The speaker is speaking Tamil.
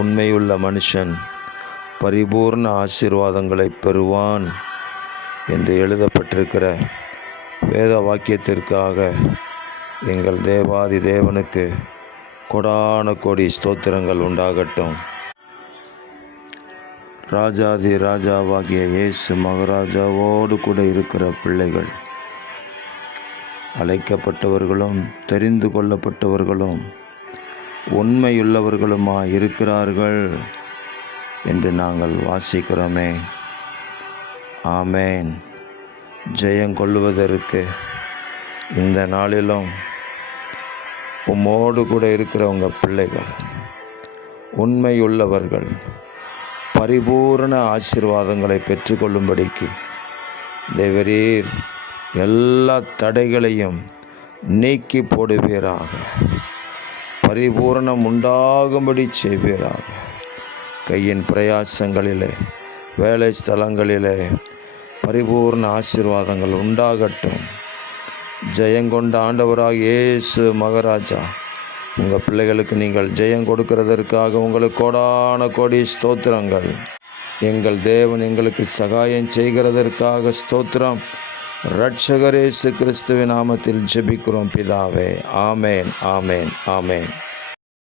உண்மையுள்ள மனுஷன் பரிபூர்ண ஆசீர்வாதங்களை பெறுவான் என்று எழுதப்பட்டிருக்கிற வேத வாக்கியத்திற்காக எங்கள் தேவாதி தேவனுக்கு கொடான கோடி ஸ்தோத்திரங்கள் உண்டாகட்டும். ராஜாதி ராஜாவாகிய இயேசு மகாராஜாவோடு கூட இருக்கிற பிள்ளைகள், அழைக்கப்பட்டவர்களும் தெரிந்து கொள்ளப்பட்டவர்களும் உண்மையுள்ளவர்களுமாய் இருக்கிறார்கள் என்று நாங்கள் வாசிக்கிறோமே. ஆமேன். ஜெயங்கொள்வதற்கு இந்த நாளிலும் உம்மோடு கூட இருக்கிற உங்கள் பிள்ளைகள் உண்மையுள்ளவர்கள் பரிபூர்ண ஆசீர்வாதங்களை பெற்றுக்கொள்ளும்படிக்கு தேவரீர் எல்லா தடைகளையும் நீக்கி போடுவீராக, பரிபூர்ணம் உண்டாகும்படி செய்வீராக. கையின் பிரயாசங்களிலே, வேலை ஸ்தலங்களிலே பரிபூர்ண ஆசீர்வாதங்கள் உண்டாகட்டும். ஜெயங்கொண்ட ஆண்டவராக இயேசு மகாராஜா, உங்கள் பிள்ளைகளுக்கு நீங்கள் ஜெயம் கொடுக்கிறதற்காக உங்களுக்கு கோடான கோடி ஸ்தோத்திரங்கள். எங்கள் தேவன் எங்களுக்கு சகாயம் செய்கிறதற்காக ஸ்தோத்திரம். இரட்சகர் இயேசு கிறிஸ்துவின் நாமத்தில் ஜெபிக்கிறோம் பிதாவே. ஆமேன், ஆமேன், ஆமேன்.